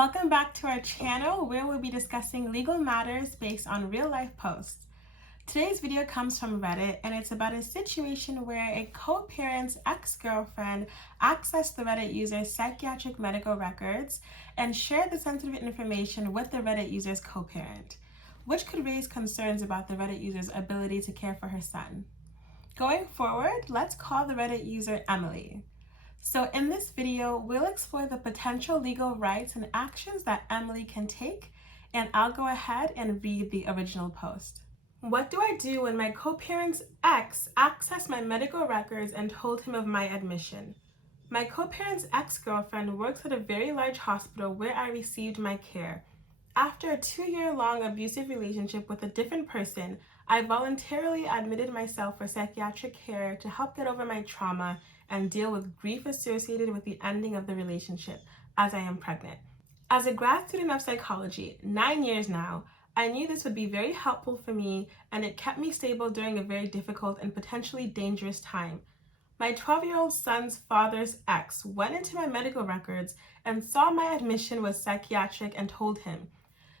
Welcome back to our channel where we'll be discussing legal matters based on real-life posts. Today's video comes from Reddit and it's about a situation where a co-parent's ex-girlfriend accessed the Reddit user's psychiatric medical records and shared the sensitive information with the Reddit user's co-parent, which could raise concerns about the Reddit user's ability to care for her son. Going forward, let's call the Reddit user Emily. So in this video, we'll explore the potential legal rights and actions that Emily can take, and I'll go ahead and read the original post. What do I do when my co-parent's ex accessed my medical records and told him of my admission? My co-parent's ex-girlfriend works at a very large hospital where I received my care. After a 2-year-long abusive relationship with a different person, I voluntarily admitted myself for psychiatric care to help get over my trauma and deal with grief associated with the ending of the relationship, as I am pregnant. As a grad student of psychology, 9 years now, I knew this would be very helpful for me, and it kept me stable during a very difficult and potentially dangerous time. My 12-year-old son's father's ex went into my medical records and saw my admission was psychiatric and told him.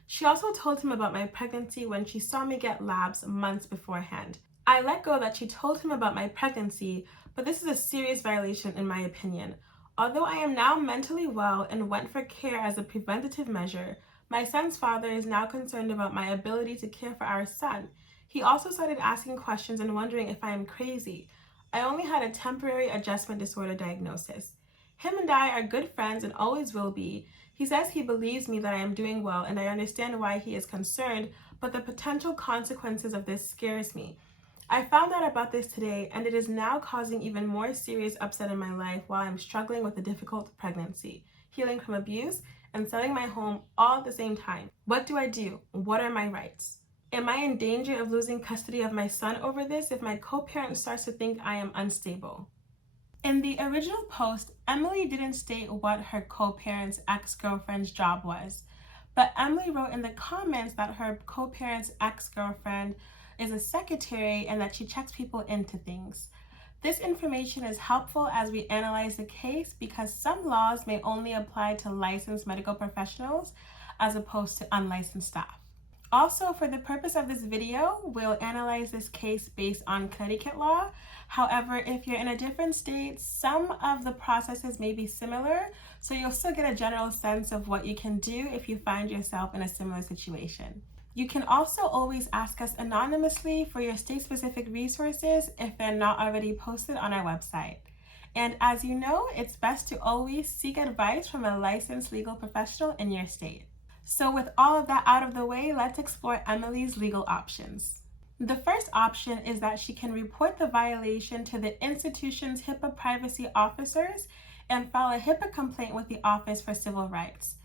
She also told him about my pregnancy when she saw me get labs months beforehand. I let go that she told him about my pregnancy, but this is a serious violation in my opinion. Although I am now mentally well and went for care as a preventative measure, my son's father is now concerned about my ability to care for our son. He also started asking questions and wondering if I am crazy. I only had a temporary adjustment disorder diagnosis. Him and I are good friends and always will be. He says he believes me that I am doing well, and I understand why he is concerned, but the potential consequences of this scares me. I found out about this today, and it is now causing even more serious upset in my life while I'm struggling with a difficult pregnancy, healing from abuse, and selling my home all at the same time. What do I do? What are my rights? Am I in danger of losing custody of my son over this if my co-parent starts to think I am unstable? In the original post, Emily didn't state what her co-parent's ex-girlfriend's job was, but Emily wrote in the comments that her co-parent's ex-girlfriend is a secretary and that she checks people into things. This information is helpful as we analyze the case because some laws may only apply to licensed medical professionals as opposed to unlicensed staff. Also, for the purpose of this video, we'll analyze this case based on Connecticut law. However, if you're in a different state, some of the processes may be similar, so you'll still get a general sense of what you can do if you find yourself in a similar situation. You can also always ask us anonymously for your state-specific resources if they're not already posted on our website. And as you know, it's best to always seek advice from a licensed legal professional in your state. So with all of that out of the way, let's explore Emily's legal options. The first option is that she can report the violation to the institution's HIPAA privacy officers and file a HIPAA complaint with the Office for Civil Rights.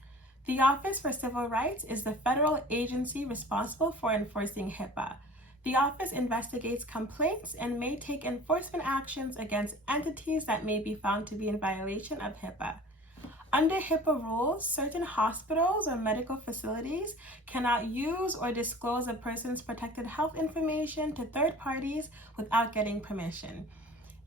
The Office for Civil Rights is the federal agency responsible for enforcing HIPAA. The office investigates complaints and may take enforcement actions against entities that may be found to be in violation of HIPAA. Under HIPAA rules, certain hospitals or medical facilities cannot use or disclose a person's protected health information to third parties without getting permission.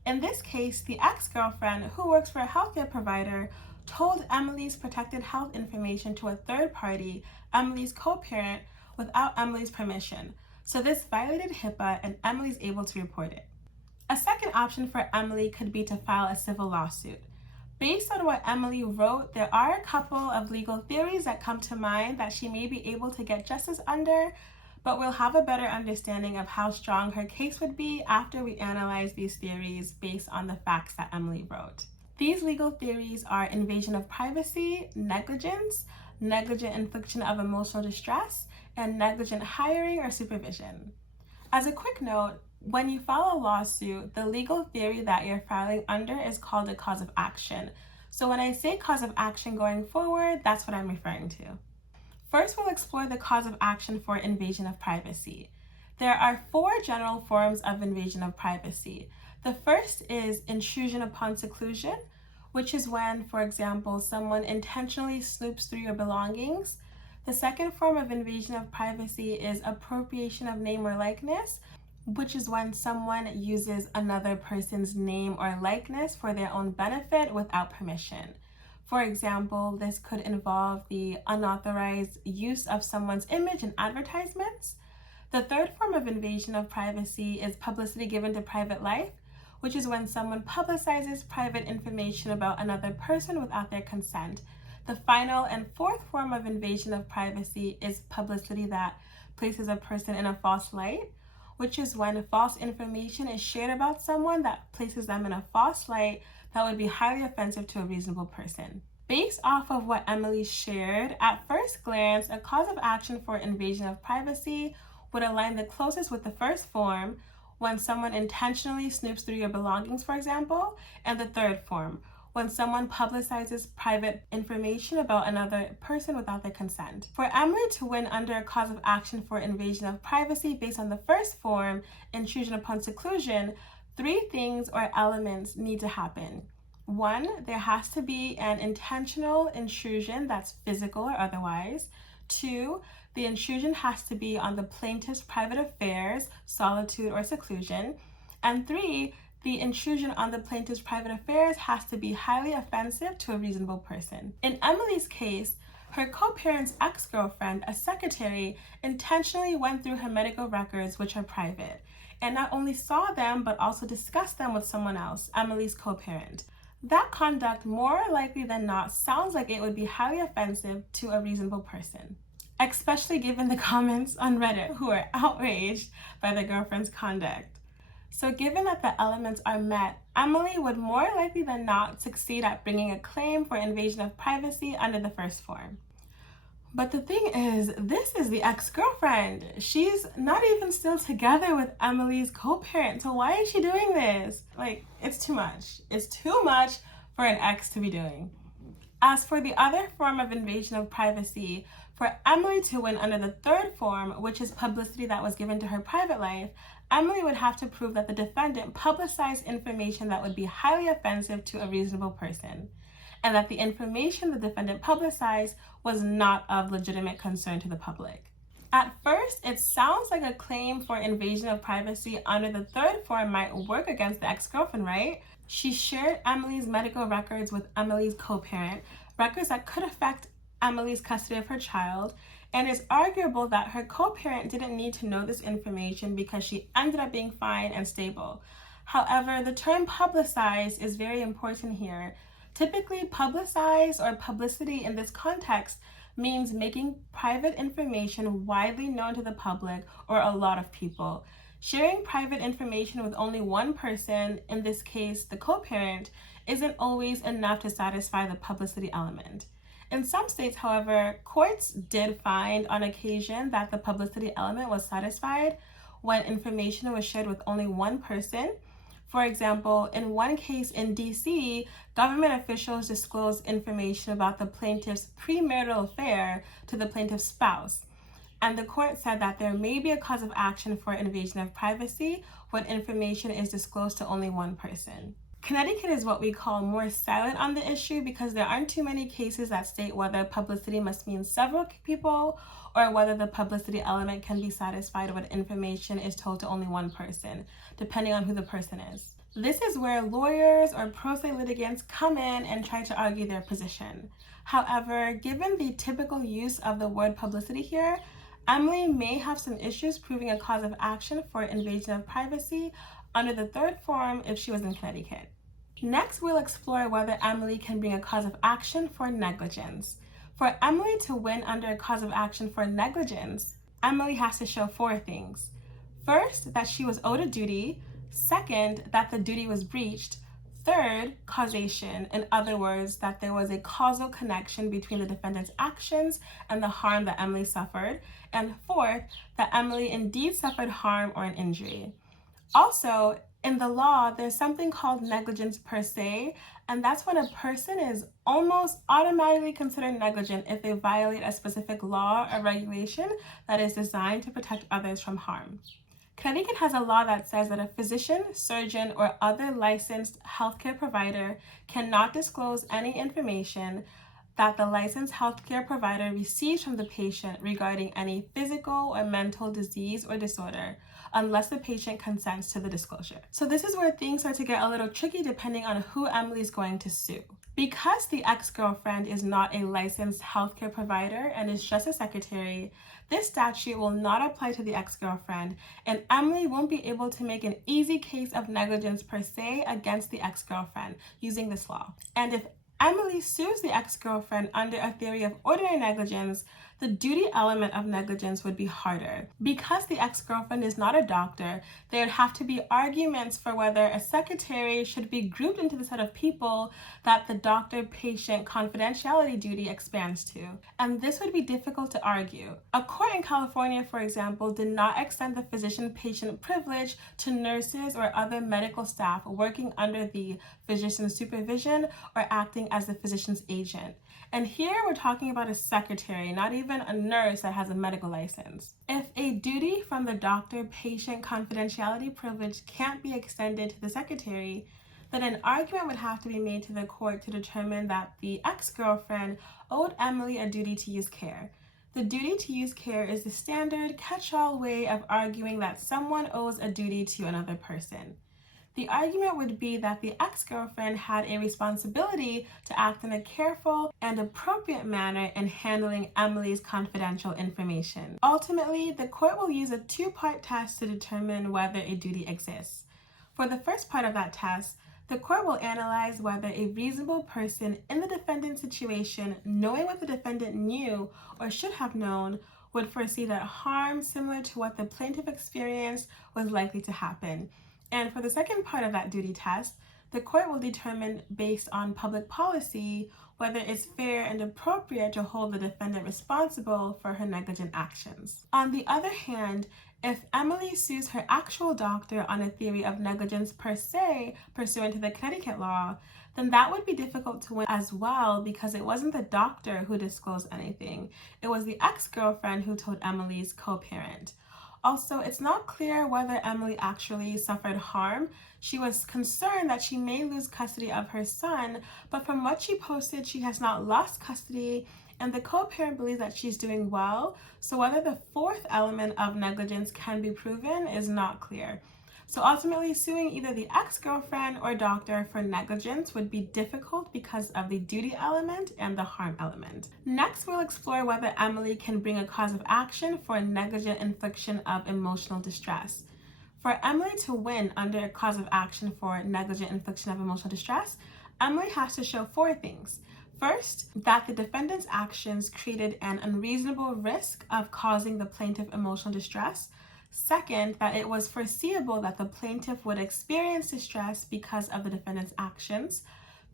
In this case, the ex-girlfriend, who works for a healthcare provider, told Emily's protected health information to a third party, Emily's co-parent, without Emily's permission. So this violated HIPAA and Emily's able to report it. A second option for Emily could be to file a civil lawsuit. Based on what Emily wrote, there are a couple of legal theories that come to mind that she may be able to get justice under, but we'll have a better understanding of how strong her case would be after we analyze these theories based on the facts that Emily wrote. These legal theories are invasion of privacy, negligence, negligent infliction of emotional distress, and negligent hiring or supervision. As a quick note, when you file a lawsuit, the legal theory that you're filing under is called a cause of action. So when I say cause of action going forward, that's what I'm referring to. First, we'll explore the cause of action for invasion of privacy. There are 4 general forms of invasion of privacy. The first is intrusion upon seclusion, which is when, for example, someone intentionally snoops through your belongings. The second form of invasion of privacy is appropriation of name or likeness, which is when someone uses another person's name or likeness for their own benefit without permission. For example, this could involve the unauthorized use of someone's image in advertisements. The third form of invasion of privacy is publicity given to private life, which is when someone publicizes private information about another person without their consent. The final and fourth form of invasion of privacy is publicity that places a person in a false light, which is when false information is shared about someone that places them in a false light that would be highly offensive to a reasonable person. Based off of what Emily shared, at first glance, a cause of action for invasion of privacy would align the closest with the first form, when someone intentionally snoops through your belongings, for example, and the third form, when someone publicizes private information about another person without their consent. For Emily to win under a cause of action for invasion of privacy based on the first form, intrusion upon seclusion, 3 things or elements need to happen. 1, there has to be an intentional intrusion that's physical or otherwise. 2, the intrusion has to be on the plaintiff's private affairs, solitude, or seclusion. And 3, the intrusion on the plaintiff's private affairs has to be highly offensive to a reasonable person. In Emily's case, her co-parent's ex-girlfriend, a secretary, intentionally went through her medical records, which are private, and not only saw them, but also discussed them with someone else, Emily's co-parent. That conduct, more likely than not, sounds like it would be highly offensive to a reasonable person, especially given the comments on Reddit who are outraged by the girlfriend's conduct. So given that the elements are met, Emily would more likely than not succeed at bringing a claim for invasion of privacy under the first form. But the thing is, this is the ex-girlfriend. She's not even still together with Emily's co-parent, so why is she doing this? Like, it's too much. It's too much for an ex to be doing. As for the other form of invasion of privacy, for Emily to win under the third form, which is publicity that was given to her private life, Emily would have to prove that the defendant publicized information that would be highly offensive to a reasonable person, and that the information the defendant publicized was not of legitimate concern to the public. At first, it sounds like a claim for invasion of privacy under the third form might work against the ex-girlfriend, right? She shared Emily's medical records with Emily's co-parent, records that could affect Emily's custody of her child, and it's arguable that her co-parent didn't need to know this information because she ended up being fine and stable. However, the term publicize is very important here. Typically, publicize or publicity in this context means making private information widely known to the public or a lot of people. Sharing private information with only one person, in this case the co-parent, isn't always enough to satisfy the publicity element. In some states, however, courts did find on occasion that the publicity element was satisfied when information was shared with only one person. For example, in one case in DC, government officials disclosed information about the plaintiff's premarital affair to the plaintiff's spouse. And the court said that there may be a cause of action for invasion of privacy when information is disclosed to only one person. Connecticut is what we call more silent on the issue because there aren't too many cases that state whether publicity must mean several people or whether the publicity element can be satisfied when information is told to only one person, depending on who the person is. This is where lawyers or pro se litigants come in and try to argue their position. However, given the typical use of the word publicity here, Emily may have some issues proving a cause of action for invasion of privacy under the third form if she was in Connecticut. Next, we'll explore whether Emily can bring a cause of action for negligence. For Emily to win under a cause of action for negligence, Emily has to show 4 things. First, that she was owed a duty. Second, that the duty was breached. Third, causation. In other words, that there was a causal connection between the defendant's actions and the harm that Emily suffered. And fourth, that Emily indeed suffered harm or an injury. Also, in the law, there's something called negligence per se, and that's when a person is almost automatically considered negligent if they violate a specific law or regulation that is designed to protect others from harm. Connecticut has a law that says that a physician, surgeon, or other licensed healthcare provider cannot disclose any information that the licensed healthcare provider receives from the patient regarding any physical or mental disease or disorder, unless the patient consents to the disclosure. So this is where things start to get a little tricky depending on who Emily's going to sue. Because the ex-girlfriend is not a licensed healthcare provider and is just a secretary, this statute will not apply to the ex-girlfriend, and Emily won't be able to make an easy case of negligence per se against the ex-girlfriend using this law. And if Emily sues the ex-girlfriend under a theory of ordinary negligence, the duty element of negligence would be harder. Because the ex-girlfriend is not a doctor, there would have to be arguments for whether a secretary should be grouped into the set of people that the doctor-patient confidentiality duty expands to. And this would be difficult to argue. A court in California, for example, did not extend the physician-patient privilege to nurses or other medical staff working under the physician's supervision or acting as the physician's agent. And here we're talking about a secretary, not even a nurse that has a medical license. If a duty from the doctor-patient confidentiality privilege can't be extended to the secretary, then an argument would have to be made to the court to determine that the ex-girlfriend owed Emily a duty to use care. The duty to use care is the standard catch-all way of arguing that someone owes a duty to another person. The argument would be that the ex-girlfriend had a responsibility to act in a careful and appropriate manner in handling Emily's confidential information. Ultimately, the court will use a two-part test to determine whether a duty exists. For the first part of that test, the court will analyze whether a reasonable person in the defendant's situation, knowing what the defendant knew or should have known, would foresee that harm similar to what the plaintiff experienced was likely to happen. And for the second part of that duty test, the court will determine, based on public policy, whether it's fair and appropriate to hold the defendant responsible for her negligent actions. On the other hand, if Emily sues her actual doctor on a theory of negligence per se, pursuant to the Connecticut law, then that would be difficult to win as well because it wasn't the doctor who disclosed anything. It was the ex-girlfriend who told Emily's co-parent. Also, it's not clear whether Emily actually suffered harm. She was concerned that she may lose custody of her son, but from what she posted, she has not lost custody, and the co-parent believes that she's doing well. So whether the fourth element of negligence can be proven is not clear. So ultimately, suing either the ex-girlfriend or doctor for negligence would be difficult because of the duty element and the harm element. Next, we'll explore whether Emily can bring a cause of action for negligent infliction of emotional distress. For Emily to win under a cause of action for negligent infliction of emotional distress, Emily has to show four things. First, that the defendant's actions created an unreasonable risk of causing the plaintiff emotional distress. Second, that it was foreseeable that the plaintiff would experience distress because of the defendant's actions.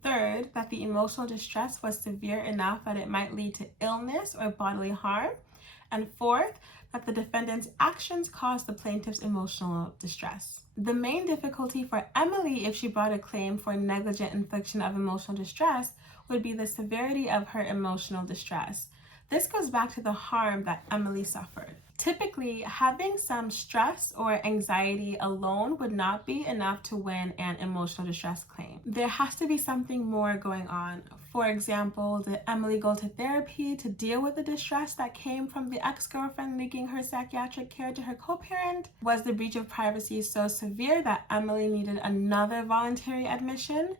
Third, that the emotional distress was severe enough that it might lead to illness or bodily harm. And fourth, that the defendant's actions caused the plaintiff's emotional distress. The main difficulty for Emily if she brought a claim for negligent infliction of emotional distress would be the severity of her emotional distress. This goes back to the harm that Emily suffered. Typically, having some stress or anxiety alone would not be enough to win an emotional distress claim. There has to be something more going on. For example, did Emily go to therapy to deal with the distress that came from the ex-girlfriend leaking her psychiatric care to her co-parent? Was the breach of privacy so severe that Emily needed another voluntary admission?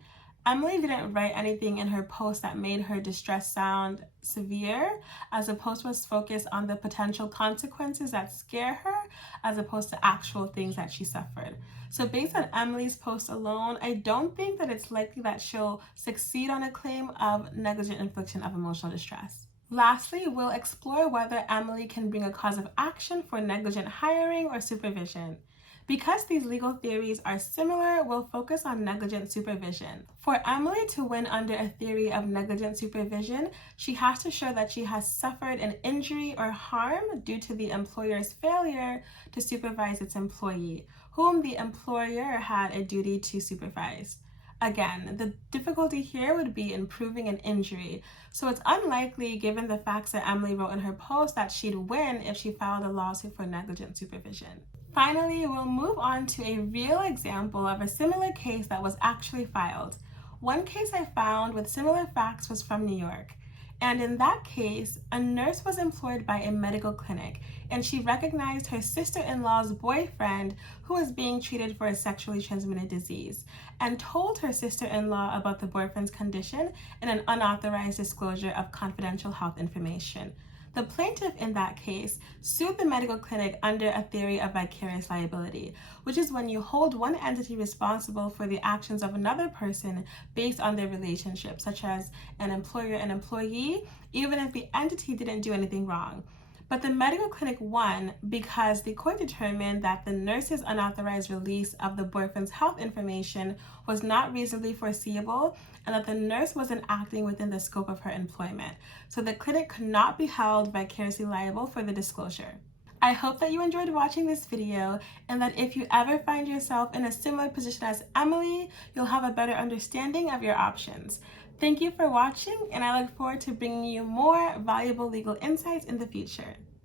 Emily didn't write anything in her post that made her distress sound severe, as the post was focused on the potential consequences that scare her, as opposed to actual things that she suffered. So based on Emily's post alone, I don't think that it's likely that she'll succeed on a claim of negligent infliction of emotional distress. Lastly, we'll explore whether Emily can bring a cause of action for negligent hiring or supervision. Because these legal theories are similar, we'll focus on negligent supervision. For Emily to win under a theory of negligent supervision, she has to show that she has suffered an injury or harm due to the employer's failure to supervise its employee, whom the employer had a duty to supervise. Again, the difficulty here would be in proving an injury, so it's unlikely, given the facts that Emily wrote in her post, that she'd win if she filed a lawsuit for negligent supervision. Finally, we'll move on to a real example of a similar case that was actually filed. One case I found with similar facts was from New York. And in that case, a nurse was employed by a medical clinic, and she recognized her sister-in-law's boyfriend who was being treated for a sexually transmitted disease, and told her sister-in-law about the boyfriend's condition in an unauthorized disclosure of confidential health information. The plaintiff in that case sued the medical clinic under a theory of vicarious liability, which is when you hold one entity responsible for the actions of another person based on their relationship, such as an employer and employee, even if the entity didn't do anything wrong. But the medical clinic won because the court determined that the nurse's unauthorized release of the boyfriend's health information was not reasonably foreseeable and that the nurse wasn't acting within the scope of her employment. So the clinic could not be held vicariously liable for the disclosure. I hope that you enjoyed watching this video and that if you ever find yourself in a similar position as Emily, you'll have a better understanding of your options. Thank you for watching, and I look forward to bringing you more valuable legal insights in the future.